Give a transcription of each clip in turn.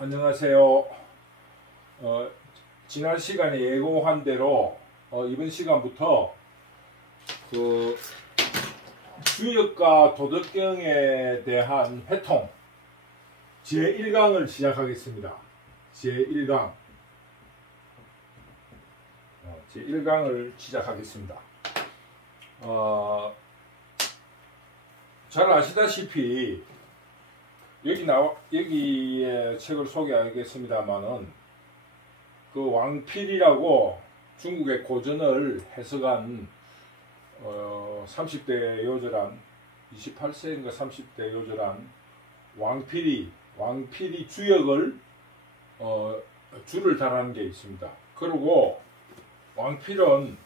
안녕하세요. 지난 시간에 예고한 대로 이번 시간부터 주역과 도덕경에 대한 회통 제1강을 시작하겠습니다. 제1강을 시작하겠습니다. 잘 아시다시피 여기에 책을 소개하겠습니다만은 그 왕필이라고 중국의 고전을 해석한 30대 요절한 28세인가 30대 요절한 왕필이 주역을 줄을 달하는 게 있습니다. 그리고 왕필은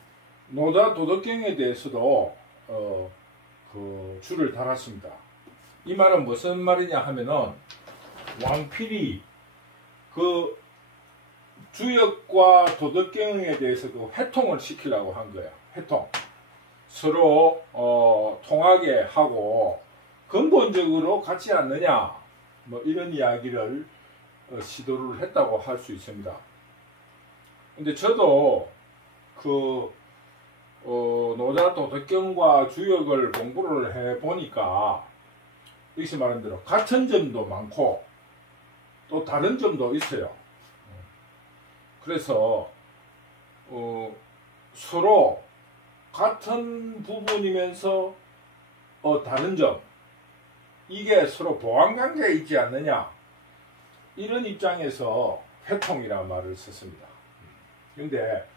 노자 도덕경에 대해서도 그 줄을 달았습니다. 이 말은 무슨 말이냐 하면은 왕필이 그 주역과 도덕경에 대해서 그 회통을 시키려고 한 거야. 회통. 서로 통하게 하고 근본적으로 같지 않느냐 뭐 이런 이야기를 시도를 했다고 할 수 있습니다. 근데 저도 그 노자 도덕경과 주역을 공부를 해 보니까 여기서 말한 대로 같은 점도 많고 또 다른 점도 있어요. 그래서 서로 같은 부분이면서 다른 점, 이게 서로 보완관계에 있지 않느냐, 이런 입장에서 회통이라는 말을 썼습니다. 근데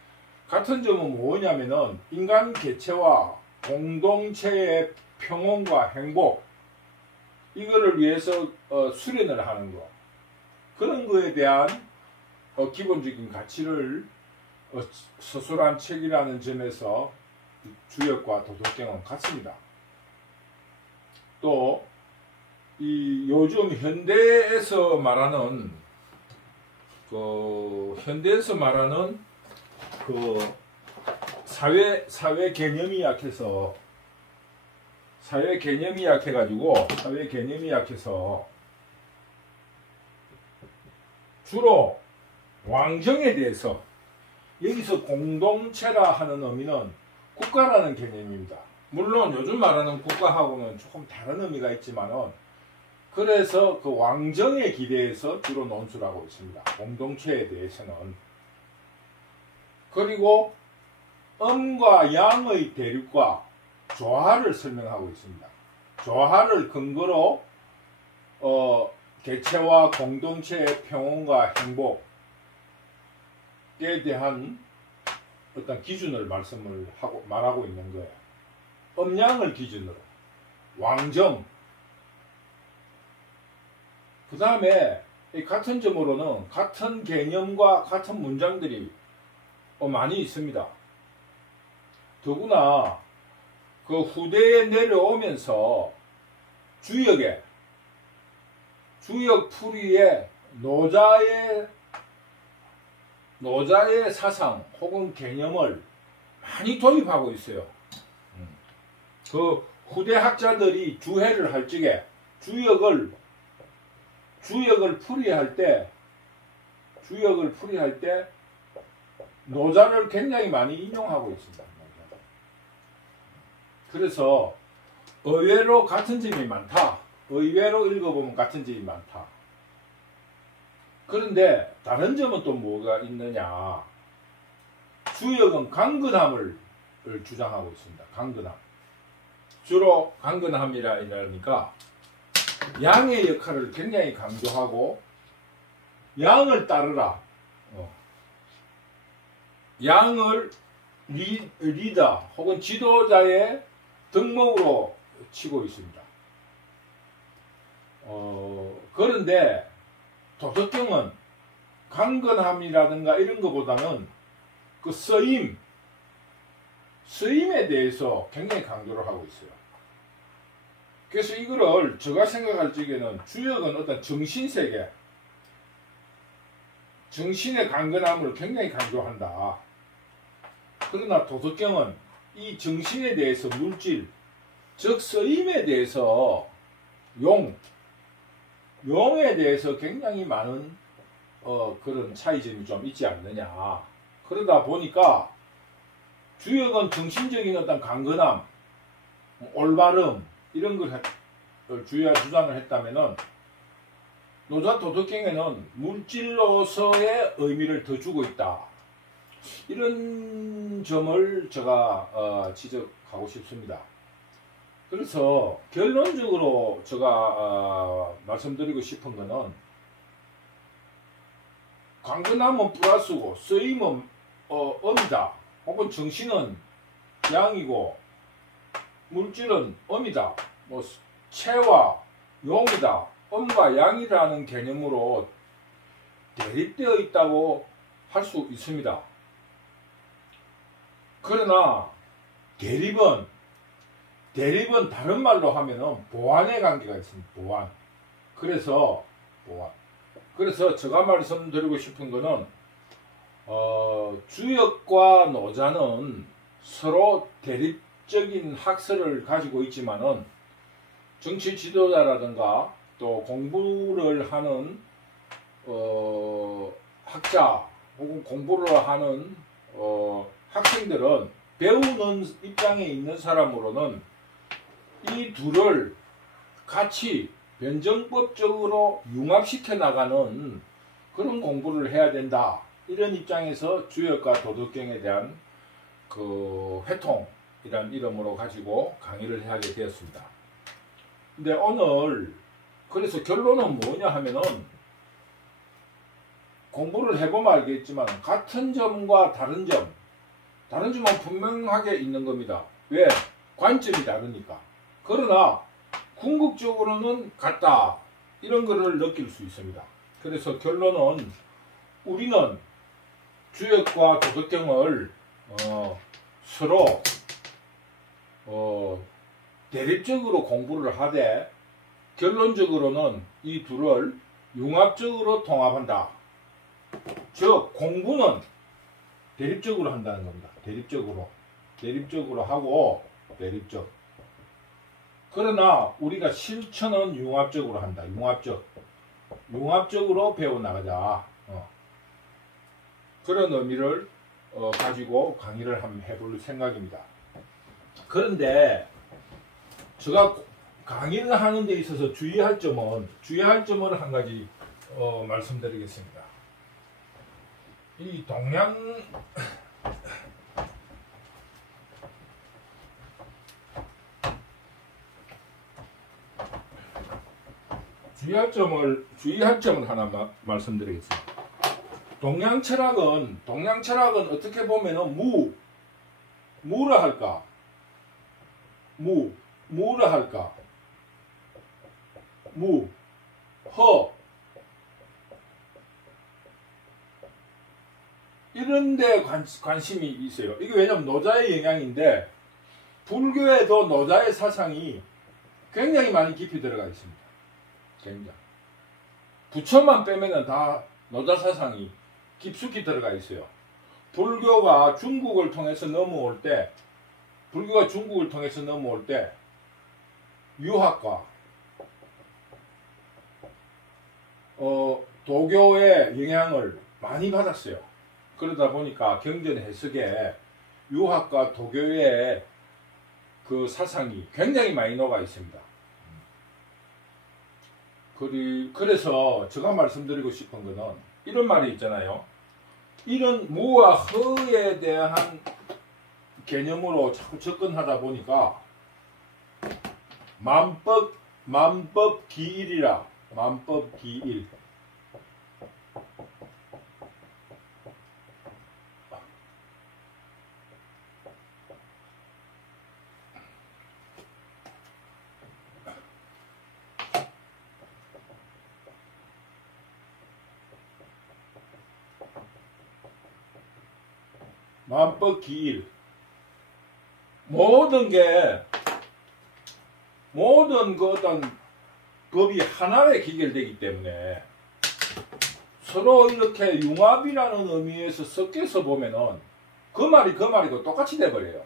같은 점은 뭐냐면은 인간 개체와 공동체의 평온과 행복, 이거를 위해서 수련을 하는 거, 그런 거에 대한 기본적인 가치를 서술한 책이라는 점에서 주역과 도덕경은 같습니다. 또 이 요즘 현대에서 말하는 그 사회 개념이 약해서 사회 개념이 약해서 주로 왕정에 대해서, 여기서 공동체라 하는 의미는 국가라는 개념입니다. 물론 요즘 말하는 국가하고는 조금 다른 의미가 있지만은, 그래서 그 왕정에 기대해서 주로 논술을 하고 있습니다. 공동체에 대해서는. 그리고 음과 양의 대립과 조화를 설명하고 있습니다. 조화를 근거로 개체와 공동체의 평온과 행복에 대한 어떤 기준을 말하고 있는 거예요. 음양을 기준으로 왕정. 그 다음에 같은 점으로는 같은 개념과 같은 문장들이 많이 있습니다. 더구나 그 후대에 내려오면서 주역 풀이에 노자의 사상 혹은 개념을 많이 도입하고 있어요. 그 후대 학자들이 주해를 할 적에 주역을 풀이할 때 노자를 굉장히 많이 인용하고 있습니다. 그래서 의외로 같은 점이 많다. 의외로 읽어보면 같은 점이 많다. 그런데 다른 점은 또 뭐가 있느냐. 주역은 강건함을 주장하고 있습니다. 강건함. 주로 강건함이라니까 양의 역할을 굉장히 강조하고, 양을 따르라. 양을 리더 혹은 지도자의 덕목으로 치고 있습니다. 그런데 도덕경은 강건함이라든가 이런 것보다는 그 쓰임에 대해서 굉장히 강조를 하고 있어요. 그래서 이거를 제가 생각할 적에는 주역은 어떤 정신세계, 정신의 강건함을 굉장히 강조한다. 그러나 도덕경은 이 정신에 대해서 물질, 즉 쓰임에 대해서 용에 대해서 굉장히 많은 그런 차이점이 좀 있지 않느냐. 그러다 보니까 주역은 정신적인 어떤 강건함, 올바름 이런 걸 주장을 했다면은 노자 도덕경에는 물질로서의 의미를 더 주고 있다. 이런 점을 제가 지적하고 싶습니다. 그래서 결론적으로 제가 말씀드리고 싶은 거는 강건함은 플러스고 쓰임은 음이다. 혹은 정신은 양이고 물질은 음이다. 뭐 체와 용이다. 음과 양이라는 개념으로 대립되어 있다고 할 수 있습니다. 그러나 대립은 다른 말로 하면은 보완의 관계가 있습니다. 보완. 그래서 제가 말씀드리고 싶은 거는 주역과 노자는 서로 대립적인 학설을 가지고 있지만은 정치 지도자라든가 또 공부를 하는 학자 혹은 공부를 하는 학생들은 배우는 입장에 있는 사람으로는 이 둘을 같이 변정법적으로 융합시켜 나가는 그런 공부를 해야 된다. 이런 입장에서 주역과 도덕경에 대한 그 회통이란 이름으로 가지고 강의를 하게 되었습니다. 근데 오늘 그래서 결론은 뭐냐 하면은 공부를 해보면 알겠지만 같은 점과 다른 점은 분명하게 있는 겁니다. 왜? 관점이 다르니까. 그러나 궁극적으로는 같다. 이런 거를 느낄 수 있습니다. 그래서 결론은 우리는 주역과 도덕경을 서로 대립적으로 공부를 하되 결론적으로는 이 둘을 융합적으로 통합한다. 즉 공부는 대립적으로 한다는 겁니다. 대립적으로 하고 대립적. 그러나 우리가 실천은 융합적으로 한다. 융합적으로 배워나가자. 그런 의미를 가지고 강의를 한번 해볼 생각입니다. 그런데 제가 강의를 하는 데 있어서 주의할 점을 한 가지 말씀드리겠습니다. 이 주의할 점을 하나 말씀드리겠습니다. 동양 철학은 어떻게 보면은 뭐라 할까? 뭐라 할까? 허 이런 데 관심이 있어요. 이게 왜냐면 노자의 영향인데 불교에도 노자의 사상이 굉장히 많이 깊이 들어가 있습니다. 굉장히. 부처만 빼면은 다 노자 사상이 깊숙이 들어가 있어요. 불교가 중국을 통해서 넘어올 때 유학과 도교의 영향을 많이 받았어요. 그러다 보니까 경전 해석에 유학과 도교의 그 사상이 굉장히 많이 녹아 있습니다. 그래서 제가 말씀드리고 싶은 거는 이런 말이 있잖아요. 이런 무와 허에 대한 개념으로 자꾸 접근하다 보니까 만법기일이라. 만법기일. 만법기일. 모든 그 어떤 법이 하나에 기결되기 때문에 서로 이렇게 융합이라는 의미에서 섞여서 보면은 그 말이고 똑같이 돼버려요.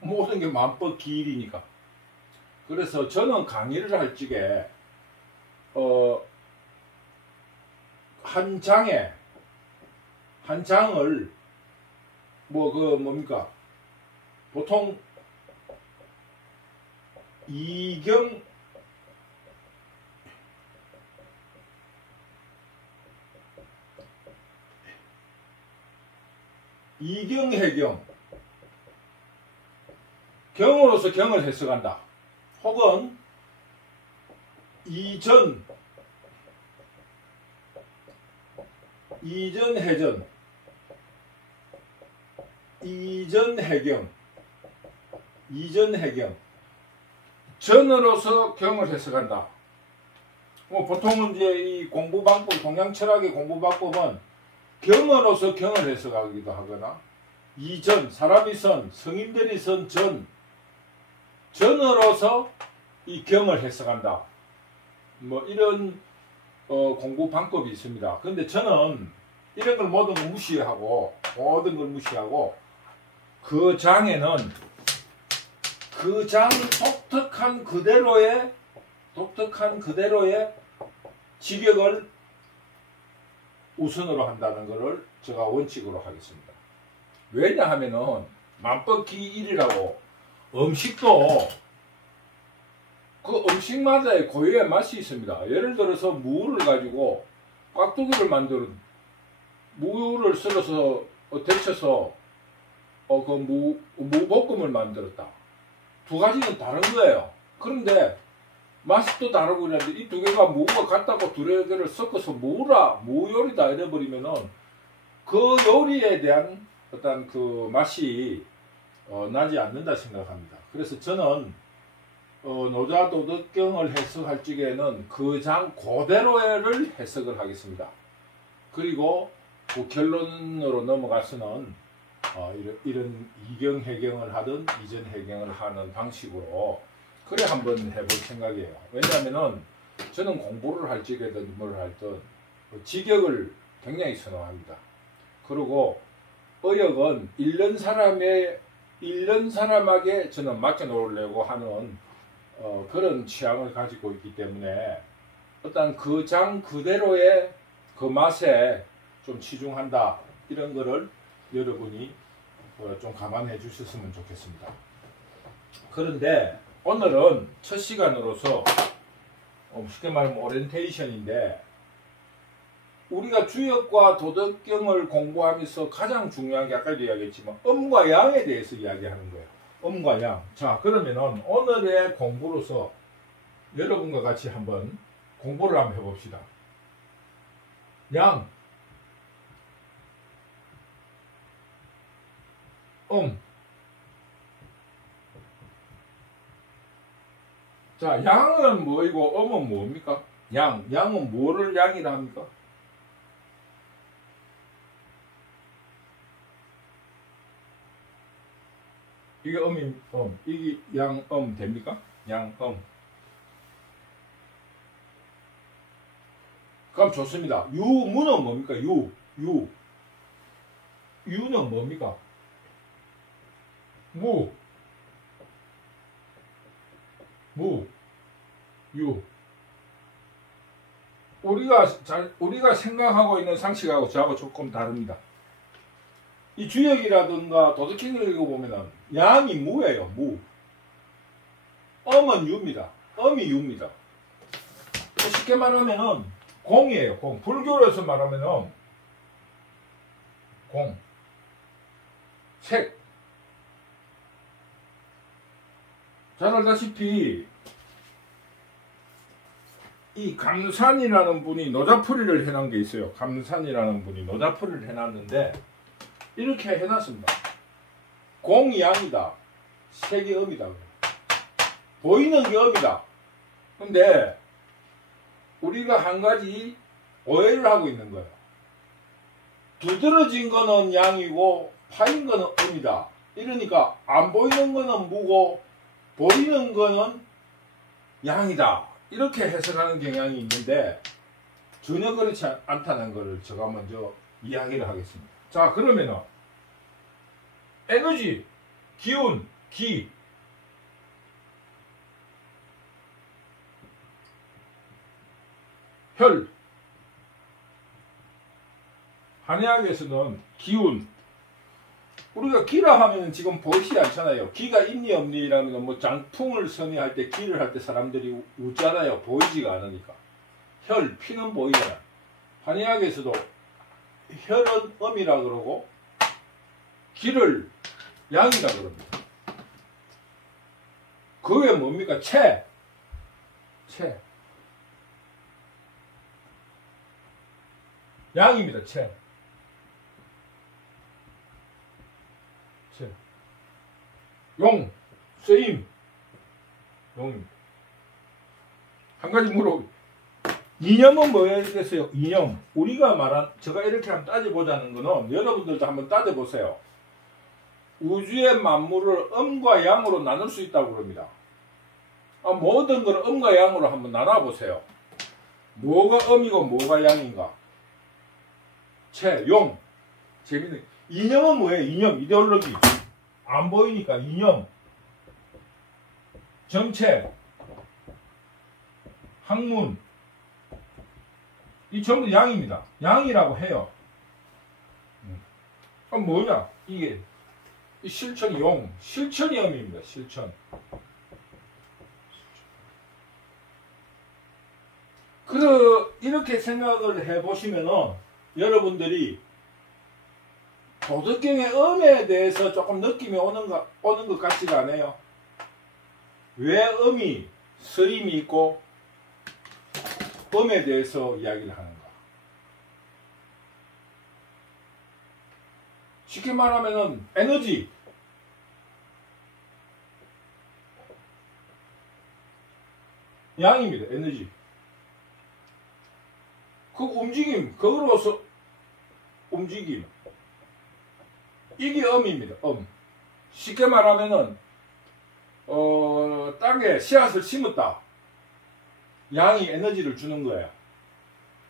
모든 게 만법기일이니까. 그래서 저는 강의를 할 적에 한 장에 한 장을 뭡니까 보통 이경 해경 경으로서 경을 해석한다. 혹은 이전 해전 이전 해경 전으로서 경을 해석한다. 보통은 이제 이 공부방법 동양철학의 공부방법은 경으로서 경을 해석하기도 하거나 이전 사람이 선 성인들이 선 전으로서 이 경을 해석한다. 이런 공부 방법이 있습니다. 근데 저는 이런 걸 모든 걸 무시하고 그 장에는 그 장 독특한 그대로의 직역을 우선으로 한다는 것을 제가 원칙으로 하겠습니다. 왜냐하면은 만법기일이라고 음식도 그 음식마다의 고유의 맛이 있습니다. 예를 들어서 무를 가지고 깍두기를 무를 썰어서 데쳐서 그 무볶음을 만들었다. 두 가지는 다른 거예요. 그런데 맛이 또 다르고 그러는데 이 두 개가 무가 같다고 두 개를 섞어서 무요리다 이래버리면은 그 요리에 대한 어떤 그 맛이 나지 않는다 생각합니다. 그래서 저는 노자도덕경을 해석할 적에는 그 장 그대로를 해석을 하겠습니다. 그리고 그 결론으로 넘어가서는 이런 이경 해경을 하든 이전 해경을 하는 방식으로 그래 한번 해볼 생각이에요. 왜냐하면은 저는 공부를 할 적에든 뭘 할든 직역을 굉장히 선호합니다. 그리고 의역은 읽는 사람에게 저는 맡겨놓으려고 하는 그런 취향을 가지고 있기 때문에 어떤 그 장 그대로의 그 맛에 좀 치중한다. 이런 거를 여러분이 좀 감안해 주셨으면 좋겠습니다. 그런데 오늘은 첫 시간으로서 쉽게 말하면 오리엔테이션인데 우리가 주역과 도덕경을 공부하면서 가장 중요한 게 아까도 이야기했지만 음과 양에 대해서 이야기하는 거예요. 음과 양. 자, 그러면은 오늘의 공부로서 여러분과 같이 한번 공부를 한번 해봅시다. 양, 자, 양은 뭐이고 음은 뭡니까? 양은 뭐를 양이라 합니까? 이게 이게 됩니까? 그럼 좋습니다. 유무는 뭡니까? 유는 뭡니까? 유. 우리가 생각하고 있는 상식하고 저하고 조금 다릅니다. 이 주역이라든가 도덕경을 읽어보면은 양이 무예요, 무. 음은 유입니다. 음이 유입니다. 쉽게 말하면은 공이에요, 공. 불교에서 말하면은 공. 색. 잘 알다시피 이 감산이라는 분이 노자풀이를 해놓은 게 있어요. 감산이라는 분이 노자풀이를 해놨는데 이렇게 해놨습니다. 공이 양이다. 색이 음이다. 보이는 게 음이다. 근데 우리가 한 가지 오해를 하고 있는 거예요. 두드러진 거는 양이고 파인 거는 음이다. 이러니까 안 보이는 거는 무고 보이는 거는 양이다. 이렇게 해석하는 경향이 있는데 전혀 그렇지 않다는 것을 제가 먼저 이야기를 하겠습니다. 자, 그러면은 에너지, 기운, 기. 혈. 한의학에서는 기운, 우리가 기라 하면 지금 보이지 않잖아요. 기가 있니 없니라는 뭐 장풍을 선회할 때 기를 할 때 사람들이 웃잖아요. 보이지가 않으니까. 혈, 피는 보이잖아. 한의학에서도 혈은 음이라 그러고 기를 양이라 그럽니다. 그게 뭡니까? 체. 양입니다. 체. 용, 쓰임, 용입니다. 한 가지 물어보고, 이념은 뭐였겠어요? 이념. 우리가 말한, 제가 이렇게 한번 따져보자는 거는, 여러분들도 한번 따져보세요. 우주의 만물을 음과 양으로 나눌 수 있다고 그럽니다. 모든 걸 음과 양으로 한번 나눠보세요. 뭐가 음이고 뭐가 양인가? 용. 재밌는, 이념은 뭐예요? 이념, 이데올로기. 안 보이니까 이념, 정책, 학문, 이 전부 양입니다. 양이라고 해요. 그럼 뭐냐? 이게 실천이 용, 실천이 음입니다. 실천. 이렇게 생각을 해보시면은 여러분들이 도덕경의 음에 대해서 조금 느낌이 오는 것 같지가 않아요. 왜 음이, 쓰임이 있고 음에 대해서 이야기를 하는가. 쉽게 말하면은 에너지, 양입니다. 에너지. 그 움직임, 그거로서 움직임. 이게 음입니다. 쉽게 말하면은 땅에 씨앗을 심었다. 양이 에너지를 주는 거예요.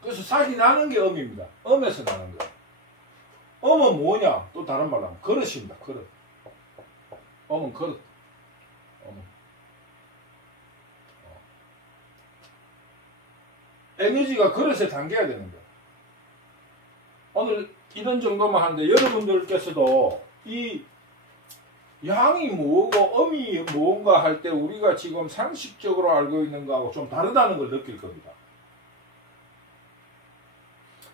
그래서 싹이 나는 게 음입니다. 음에서 나는 거예요. 음은 뭐냐? 또 다른 말로 하면 그릇입니다. 그릇. 음은 그릇. 에너지가 그릇에 담겨야 되는 거예요. 오늘 이런 정도만 하는데 여러분들께서도 이 양이 뭐고 음이 뭔가 할 때 우리가 지금 상식적으로 알고 있는 거하고 좀 다르다는 걸 느낄 겁니다.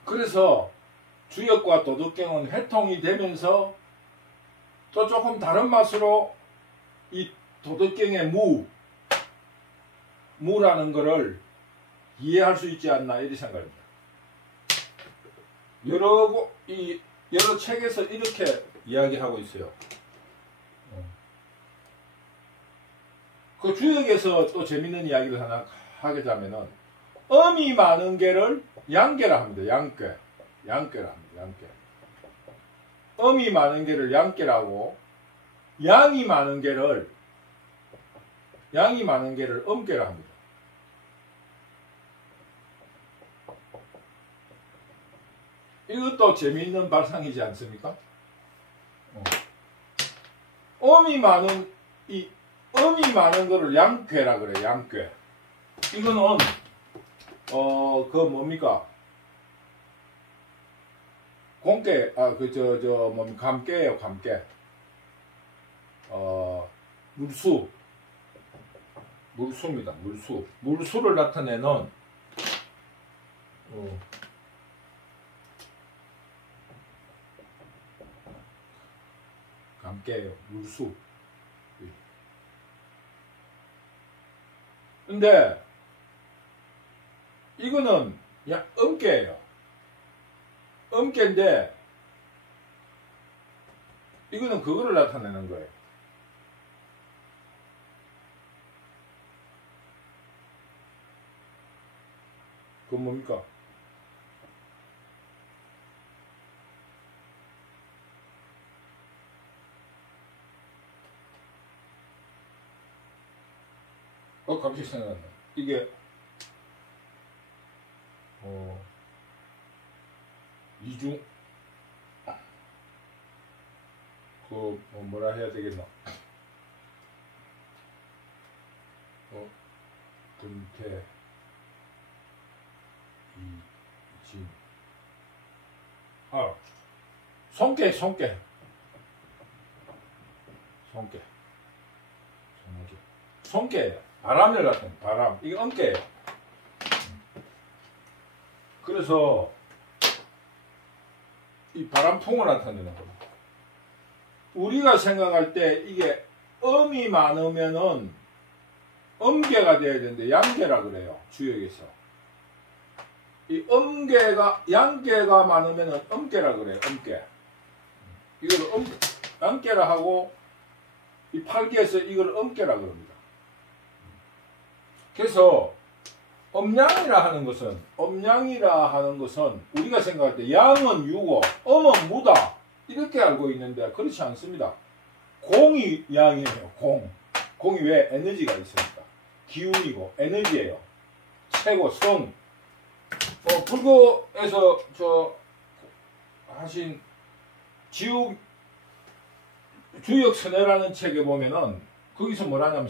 그래서 주역과 도덕경은 회통이 되면서 또 조금 다른 맛으로 이 도덕경의 무라는 거를 이해할 수 있지 않나 이렇게 생각합니다. 여러 책에서 이렇게 이야기하고 있어요. 그 주역에서 또 재밌는 이야기를 하나 하겠다면은 음이 많은 개를 양개라 합니다. 양개라 합니다. 양개. 음이 많은 개를 양개라고, 양이 많은 개를 음개라 합니다. 이것도 재미있는 발상이지 않습니까? 음이 많은 거를 양괴라 그래. 양괴. 이거는 그 뭡니까? 공깨, 감깨예요. 감깨. 물수입니다. 물수를 나타내는 감깨예요. 물수. 근데 이거는 음깨예요. 음깨인데 이거는 그거를 나타내는 거예요. 그건 뭡니까? 갑자기 생각나. 이게 이중 뭐라 해야 되겠나? 근태 이진 손깨. 바람을 같은 바람. 이게 엄깨예요. 그래서 이 바람풍을 나타내는 겁니다. 우리가 생각할 때 이게 음이 많으면은 음계가 돼야 되는데 양계라 그래요. 주역에서. 이 양계가 많으면은 음계라 그래요. 음계. 이걸 양계라 하고 이 팔계에서 이걸 음계라 그럽니다. 그래서 음양이라 하는 것은 우리가 생각할 때 양은 유고 음은 무다 이렇게 알고 있는데 그렇지 않습니다. 공이 양이에요. 공이 왜? 에너지가 있으니까. 기운이고 에너지예요. 최고 성. 불교에서 하신 주역선해라는 책에 보면은 거기서 뭐라냐면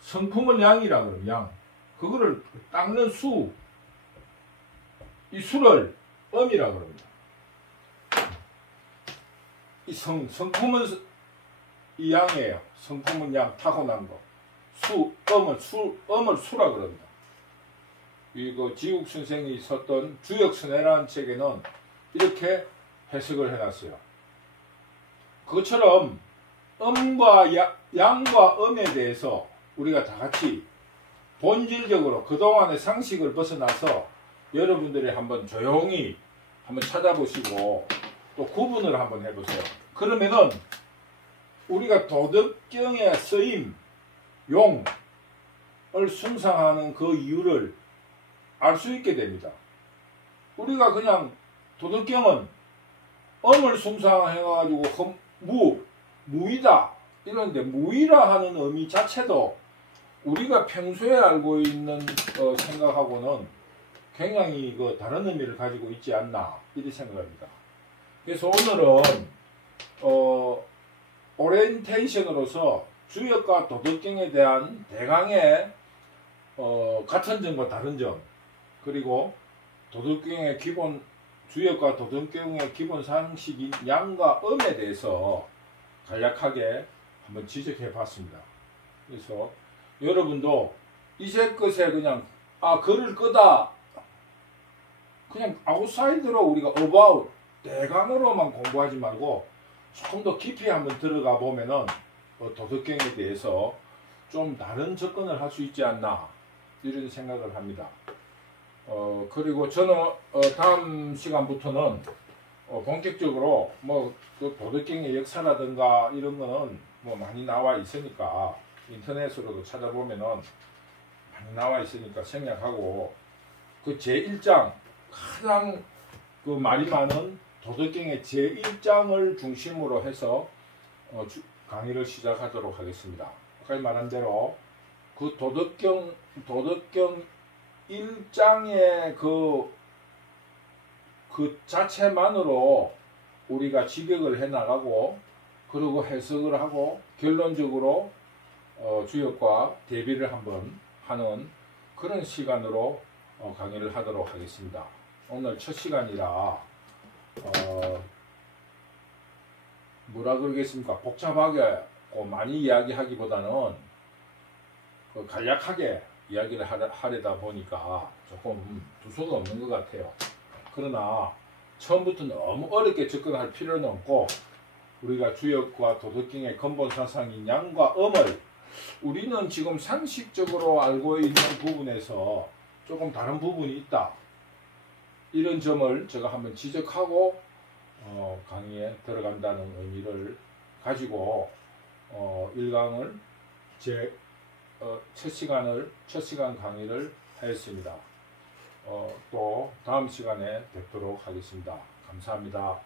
성품을 양이라 그래요. 양. 그거를 닦는 이 수를 음이라 그럽니다. 이 성품은 이 양이에요. 성품은 양, 타고난 거. 음을 수라 그럽니다. 이거 지국 선생이 썼던 주역선해라는 책에는 이렇게 해석을 해놨어요. 그것처럼 양과 음에 대해서 우리가 다 같이 본질적으로 그동안의 상식을 벗어나서 여러분들이 한번 조용히 한번 찾아보시고 또 구분을 한번 해보세요. 그러면은 우리가 도덕경에 쓰임 용을 숭상하는 그 이유를 알 수 있게 됩니다. 우리가 그냥 도덕경은 음을 숭상해가지고 무이다 이런데 무이라 하는 의미 자체도 우리가 평소에 알고 있는 생각하고는 굉장히 다른 의미를 가지고 있지 않나 이렇게 생각합니다. 그래서 오늘은 오리엔테이션으로서 주역과 도덕경에 대한 대강의 같은 점과 다른 점 그리고 도덕경의 주역과 도덕경의 기본 상식인 양과 음에 대해서 간략하게 한번 지적해 봤습니다. 그래서 여러분도 이제 것에 그냥 글을 끄다 그냥 아웃사이드로 우리가 about 대강으로만 공부하지 말고 조금 더 깊이 한번 들어가 보면은 도덕경에 대해서 좀 다른 접근을 할 수 있지 않나 이런 생각을 합니다. 그리고 저는 다음 시간부터는 본격적으로 도덕경의 역사라든가 이런 거는 많이 나와 있으니까 인터넷으로도 찾아보면은 많이 나와 있으니까 생략하고 그 제1장 가장 말이 많은 도덕경의 제1장을 중심으로 해서 강의를 시작하도록 하겠습니다. 아까 말한 대로 그 도덕경 1장의 그 자체만으로 우리가 직역을 해 나가고 그리고 해석을 하고 결론적으로 주역과 대비를 한번 하는 그런 시간으로 강의를 하도록 하겠습니다. 오늘 첫 시간이라 뭐라 그러겠습니까? 복잡하게 많이 이야기하기보다는 간략하게 이야기를 하려다 보니까 조금 두서가 없는 것 같아요. 그러나 처음부터 너무 어렵게 접근할 필요는 없고 우리가 주역과 도덕경의 근본 사상인 양과 음을 우리는 지금 상식적으로 알고 있는 부분에서 조금 다른 부분이 있다. 이런 점을 제가 한번 지적하고 강의에 들어간다는 의미를 가지고 1강을 첫 시간 강의를 하였습니다. 또 다음 시간에 뵙도록 하겠습니다. 감사합니다.